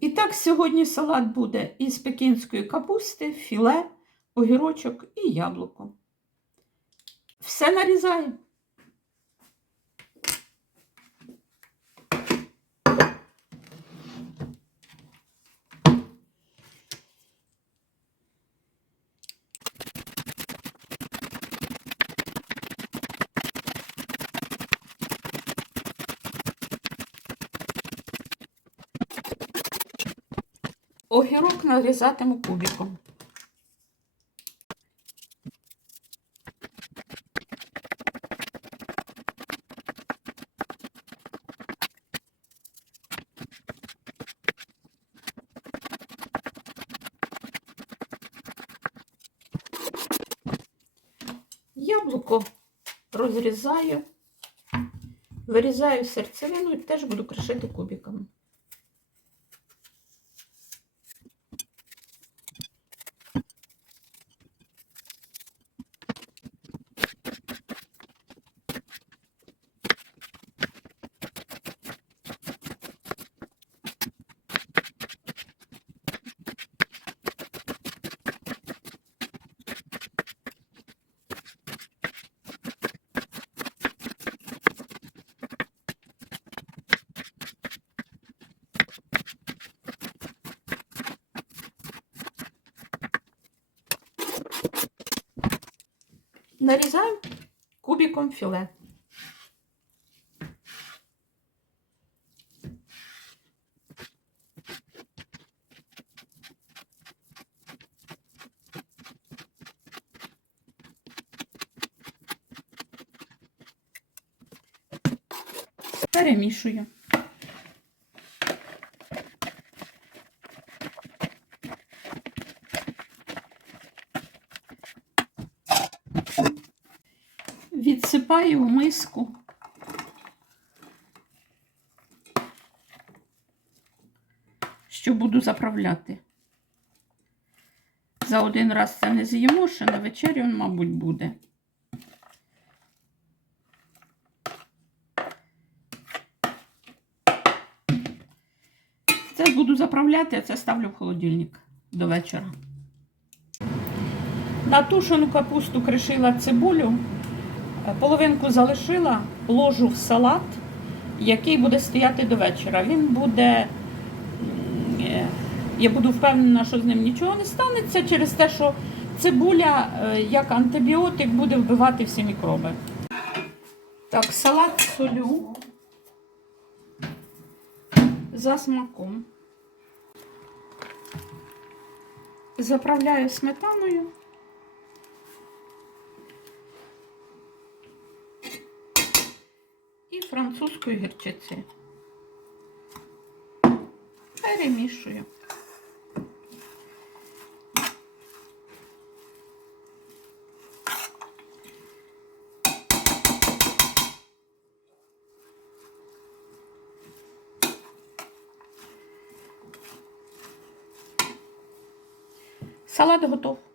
І так, сьогодні салат буде із пекінської капусти, філе, огірочок і яблуко. Все нарізаємо. Огірок нарізатиму кубиком. Яблуко розрізаю, вирізаю серцевину і теж буду кришити кубиками. Нарізаю кубиком філе. Перемішую. Відсипаю в миску. Що буду заправляти. За один раз це не з'їмо, ще на вечерю, мабуть, буде. Це буду заправляти, а це ставлю в холодильник до вечора. На тушену капусту кришила цибулю. Половинку залишила, ложу в салат, який буде стояти до вечора. Він буде, е, я буду впевнена, що з ним нічого не станеться через те, що цибуля е, як антибіотик буде вбивати всі мікроби. Так, салат солю за смаком. Заправляю сметаною. І французькою гірчицею. Перемішую. Салат готов.